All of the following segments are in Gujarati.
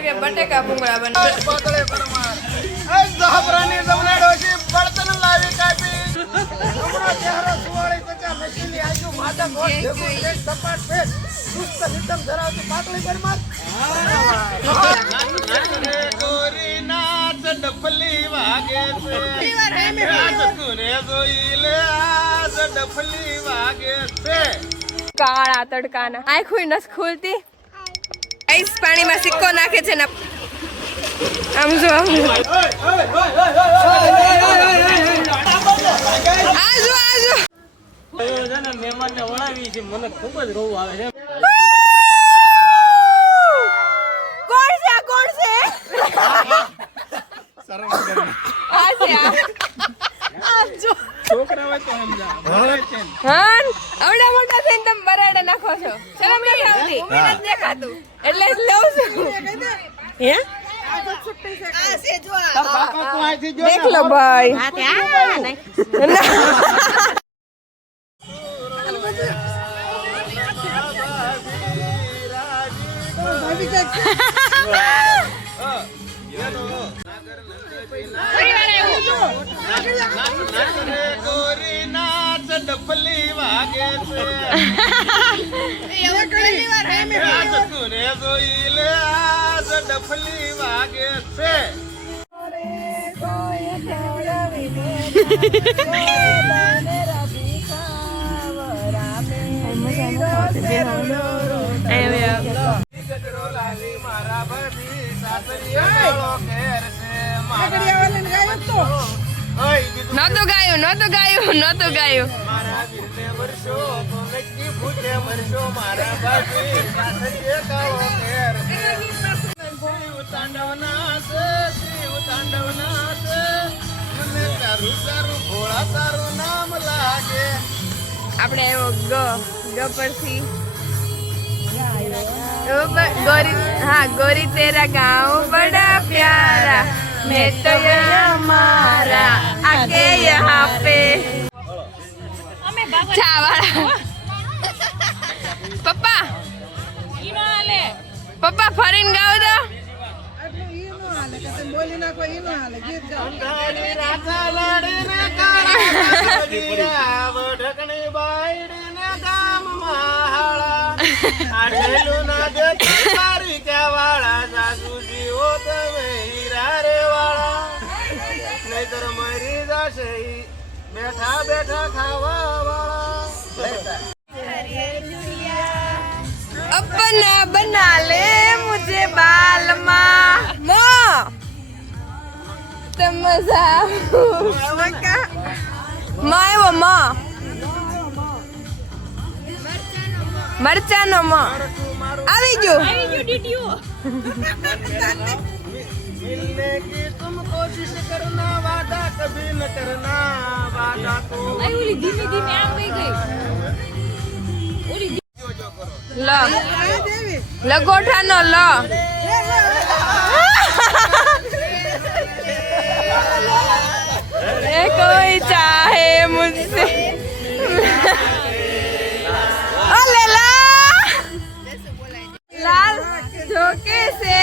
લાગે બટેકા ભૂંગળા બને પાતળે પરમાર એ જહબરાની જમનાડો છે બળતન લાવી કાપી હમણો ચહેરો સુવાળી ત્વચા મશીની આજુ માથા કોટ ભેગું એક સપાટ પેટ સુસ્ત નિતમ ધરાવતી પાતળી પરમાર ગોરી નાચ ડફલી વાગે છે રાત તુને જોઈ લે આજ ડફલી વાગે છે કાળા તડકાના આંખોય નસ ખુલતી આઈસ પાણીમાં સિક્કો નાખે છે ને આમ જો આજો મહેમાનને વળાવી છે મને ખૂબ જ રોવું આવે છે કોણ છે છોકરા હોય તો સમજા હા આવડા મોટા થઈને તમે બરાડા નાખો છો શરમ નથી આવતી નથી દેખાતું એટલે જ લઉં છું હે દેખ લો ભાઈ ગોરી નાચ ડફલી વાગે છે રાત તુને જોઈ લે આજ ડફલી વાગે છે મારા ભાભી સાસરીયો ઘેર છે નતું ગાયું મારા વીરને વર્ષો તો નક્કી ભૂખે મરશો મારા ભાભી સાસરીએ કાળો ઘેર છે શિવ તાંડવના છે મને તારું ભોળા તારું નામ લાગે આપણે આવ્યો ગ પરથી गोरी तेरा गाँव बड़ा प्यारा मैं तो हमारा आके यहाँ पे पप्पा पप्पा फरीन गाओ दो બેઠા બેઠા ખાવા વાળા अपना बना ले मुझे बाल माँ मजा माँ वो माँ मरचानो माँ આવી જો मिलने की तुम कोशिश करना वादा कभी न करना वादा तो धीमे धीमे आम गई લ લગોઠાનો લ ये कोई चाहे मुझसे अले लाल झोंके से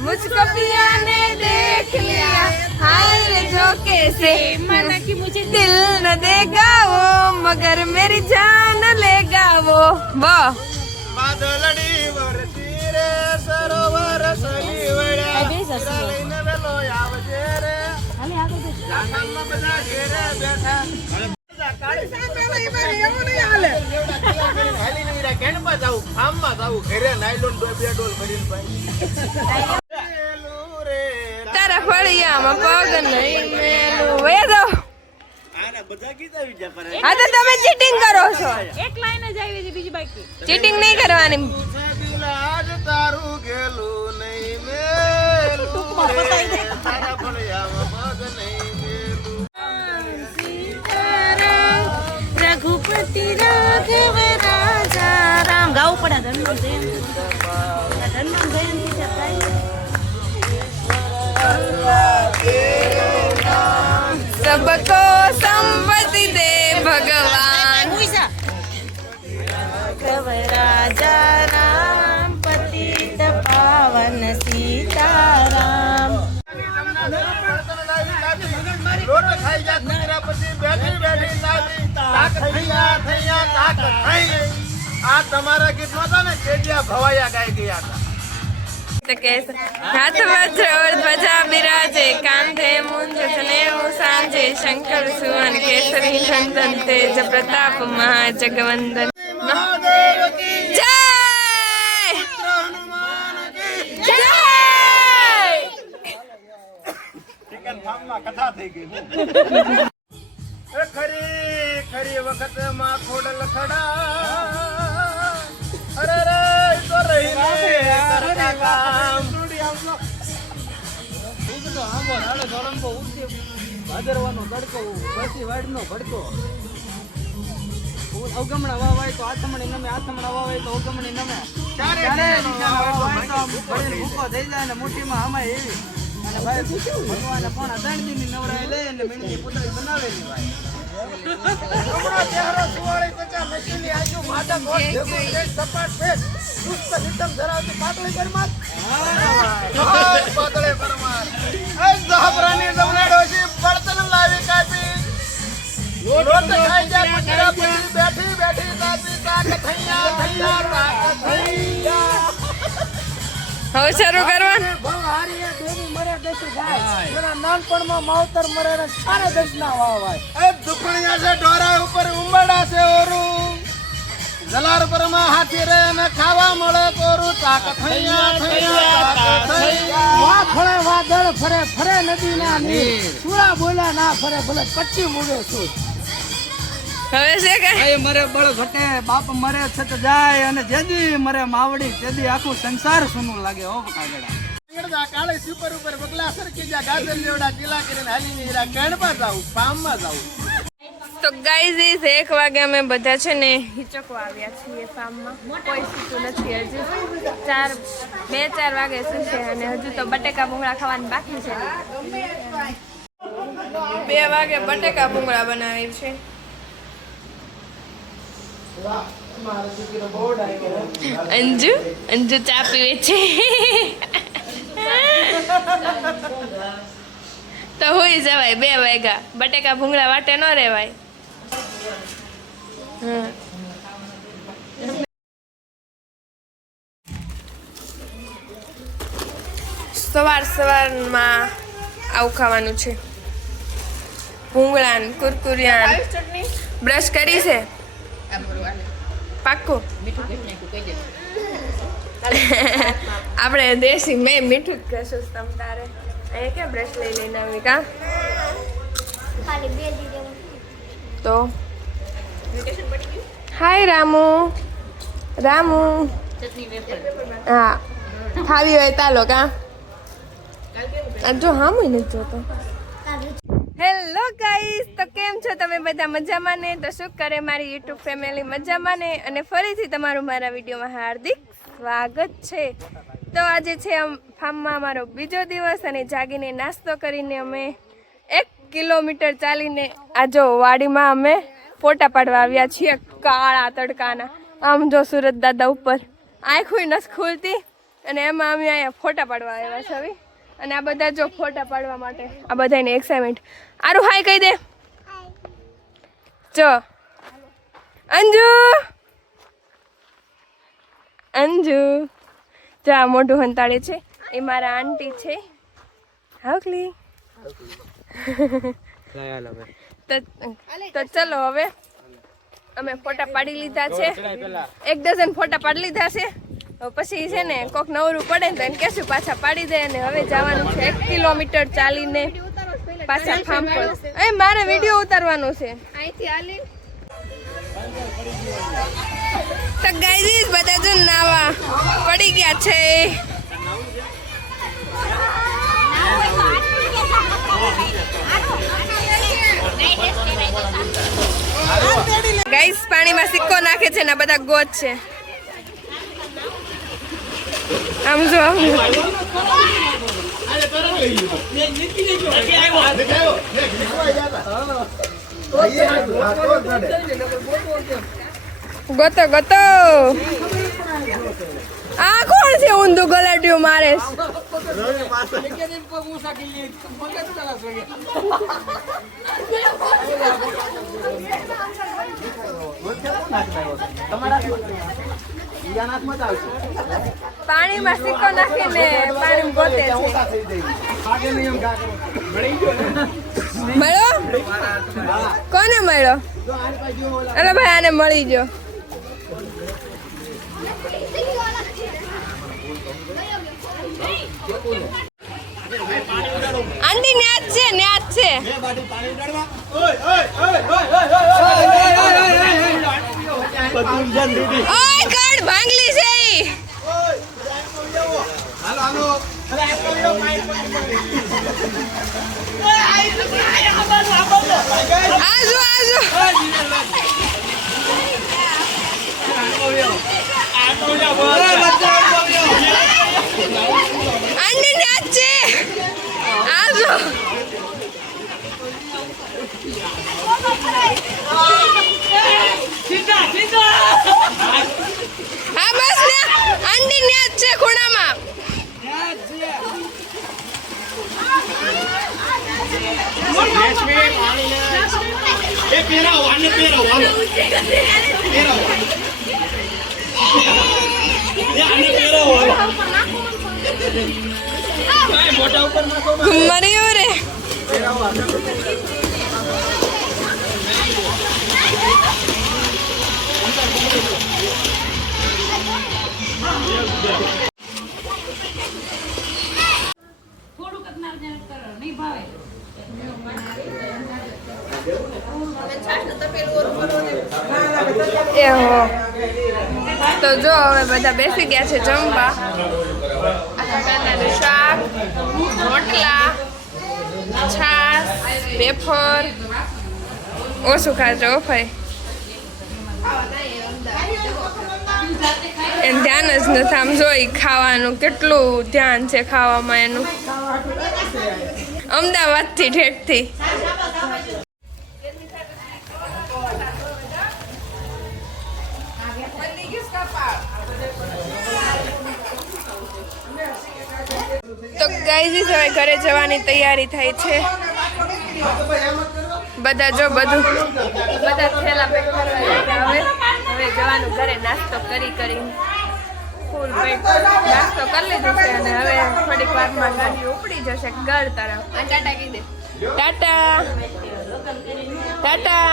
मुझको पिया ने देख लिया हाय रे झोंके से माना कि मुझे दिल न देगा वो मगर मेरी जान लेगा वो वाह बादलड़ी वरती रे सरोवर सली वड्या લઈને વેલો આવજે રે આંગણમાં બધા ઘેરે બેઠા કાળી સામે ભાઈ એવું નહીં હાલે હાલી નહીં રે કેનમાં જાવું ફાર્મમાં જાવું ઘરે નાયલોન બે ડોલ ભરીને ભાઈ તારા ફળિયામાં પગ નહીં મેલું વે દો આના બધા ગીત આવી જા પર હા તો તમે ચીટિંગ કરો છો એક લાઈન જ આવી છે બીજી બાકી ચીટિંગ નહીં કરવાની આજ તારું ગેલું નહીં મેલું તારા ફળિયામાં પગ નહીં મેલું રઘુપતિ રાઘવ રાજા રામ ગાવું પડે ધન્યવાદ सबको संपत्ति दे भगवान राजा राम पतित पावन सी તાક થૈયા થૈયા તાક થઈ. આ તમારા ગીતમાં હતા ને કેડિયા ભવાયા ગાઈ ગયા હતા. તો કે હાથમાં ચૌર ધ્વજા બિરાજે કાંધે મુંજ જનેવું સાંજે શંકર સુવન કેસરી નંદન તેજ પ્રતાપ મહાજગવંદન મહાદેવ કી જય પુત્ર હનુમાન કી જય ચિકન ફાર્મમાં કથા થઈ ગઈ. એ ખરી ખરી વખત માં ખોડલ ખડા અરે રે તો રહી રે કરતા કામ. ભાદરવાનો તડકો પછી વાડનો ભડકો અવગમણા વાવાય તો આથમણી નમે આથમણા વાવાય તો અવગમણી નમે ચારે ભૂકો થઈ જાય ને મુઠ્ઠીમાં આમાં એવી અને ભાઈ ભગવાને પણ 3 દિનની નવરાય લે ને મીંડી પુતળી બનાવેલી ભાઈ હમણાં ચહેરો સુવાળી ત્વચા નશીલી આજુ માદક હોઠ ભેગું દેશ સપાટ પેટ સુસ્ત નિતમ ધરાવતી પાતળી પરમાર. પાતળે પરમાર એ દહબરાની દવનાડો છે બળતન લાવી કાપી લોટ ખાઈ જા કુતરા પુતરી બેઠી બેઠી તાપી તાક થૈયા થૈયા તાક થૈયા. હવે શરૂ કરવાનું. ભવહારી એ દેવી મરે દસ ગાય એના નાનપણમાં માવતર મરે ને સારા દસના વાવાય એ દુખણિયા છે ઢોરા ઉપર ઉંબડા છે ઓરું જલાર પરમાં હાથી રે ને ખાવા મળે કોરું તાક થૈયા થૈયા તાક થૈયા. વા ફળે વાદળ ફરે ફરે નદીના નીર સુરા બોલ્યા ના ફરે ભલે પચ્ચી મૂડે છું હવે છે કે એ મરે બળ ઘટે બાપ મરે છત જાય અને જેદી મરે માવડી તેદી આખું સંસાર સુનું લાગે હો કાગડા. ઈડદા કાળે સુપર ઉપર બગલા સરકી જા ગાજર લેવડા કિલા કરીને હાલીને હીરા કેણમાં જાઉં પામમાં જાઉં. તો ગાઈઝ 1 વાગે અમે બધા છે ને હિચકવા આવ્યા છીએ ફાર્મમાં. કોઈ સૂતું નથી હજુ 2-4 વાગે સુશે અને હજુ તો બટેકા ભૂંગળા ખાવાનું બાકી છે. 2 વાગે બટેકા ભૂંગળા બનાવી છે. અંજુ ચા પીવે છે તો હોઈ જવાય 2 વાગ્યા બટેકા ભૂંગળા વાટે ન રહેવાય. સવારમાં આવું ખાવાનું છે. ભૂંગળા કુરકુરિયા બ્રશ કરી છે પાક્કું. આપણે દેશી મેં મીઠું જ કહેશું તમ તારે અહીંયા ક્યાં બ્રશ લઈ લઈને આવી કા તો હાય રામુ હા ખાવી હોય તાલો કા જો હા હું નથી જોતો. હેલો ગાઈસ, તો કેમ છો તમે બધા? મજામાં ને? તો શું કરે મારી યુટ્યુબ ફેમિલી મજામાં ને? અને ફરીથી તમારું મારા વિડીયોમાં હાર્દિક સ્વાગત છે. તો આજે છે ફાર્મમાં અમારો બીજો દિવસ અને જાગીને નાસ્તો કરીને અમે 1 કિલોમીટર ચાલીને આજો વાડીમાં અમે ફોટા પાડવા આવ્યા છીએ કાળા તડકાના. આમ જો સુરત દાદા ઉપર આંખું નથી ખુલતી અને એમાં અમે અહીંયા ફોટા પાડવા આવ્યા છે. અને આ બધા જો ફોટા પાડવા માટે આ બધાને એક્સાઇટમેન્ટ. આરું હાય કહી દે. જો અંજુ જા મોઢું હંતાડે છે. એ મારા આંટી છે. હાવકલી તો ચલો હવે અમે ફોટા પાડી લીધા છે. 1 ડઝન ફોટા પાડી લીધા છે. પછી છે ને કોક નવરું પડે ને તો એને કહેશું પાછા પાડી દે. અને હવે જવાનું છે 1 કિલોમીટર ચાલીને પાછા ફાર્મ પર. મારે વિડીયો ઉતારવાનો છે. તો ગાઈઝ બધા જો નાવા પડી ગયા છે. ગાઈઝ પાણીમાં સિક્કો નાખે છે ને આ બધા ગોત છે. આમ જો ગોતો આ કોણ છે? ઊંધું ગલાટિયું મારે. પાણીમાં સિક્કો નાખીને પાણી ગોતે છે. મળ્યો? કોને મળ્યો? અરે ભાઈ આને મળી ગયો. આંટી ન્યાજ છે, ન્યાજ છે. ઓય કડ ભાંગલી છે ઈ. આજો આજો આંટી ન્યાજ છે. આજો હા બસ ને આંટી ન્યાજ છે ખૂણામાં. મર્યો રે. તો જો હવે બધા બેસી ગયા છે જમવા. કાંદાનું શાક, રોટલા, છાશ, વેફર. ઓછું ખાજો ભાઈ, એમ ધ્યાન જ નથી. આમ જોઈ ખાવાનું કેટલું ધ્યાન છે ખાવામાં એનું. અમદાવાદથી ઠેઠથી. તો ગાઈઝ હવે ઘરે જવાની તૈયારી થઈ છે. બધા જો બધા થેલા પેક કરવા ગયા. હવે જવાનું ઘરે. નાસ્તો કરી ફૂલ પેટ નાસ્તો કરી લીધો છે અને હવે થોડીક વારમાં ગાડી ઉપડી જશે ઘર તરફ. ટાટા કહી દે. ટાટા ટાટા.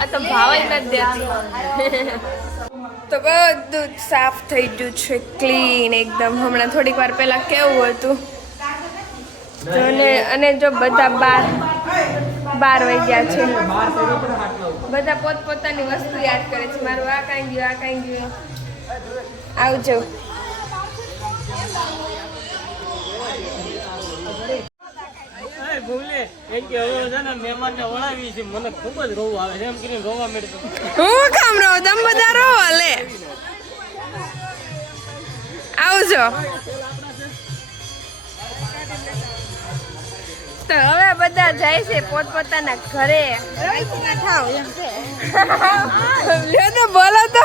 આ તો ભાવ જ નથી દેતી. તો બધું જ સાફ થઈ ગયું છે, ક્લીન એકદમ. હમણાં થોડીક વાર પહેલા કેવું હતું. અને જો બધા 12 વાગ્યા છે. બધા પોતપોતાની વસ્તુ યાદ કરે છે. મારું આ કાંઈ ગયું, આ કાંઈ ગયું. આવજો. મને ખૂબ જ રોવું આવે છે. એમ કરીને રોવા મળ્યું. હું કામ રહો? તમે બધા રહો. લે આવજો. તો હવે બધા જાય છે પોતપોતાના ઘરે. લ્યો તો બોલો તો.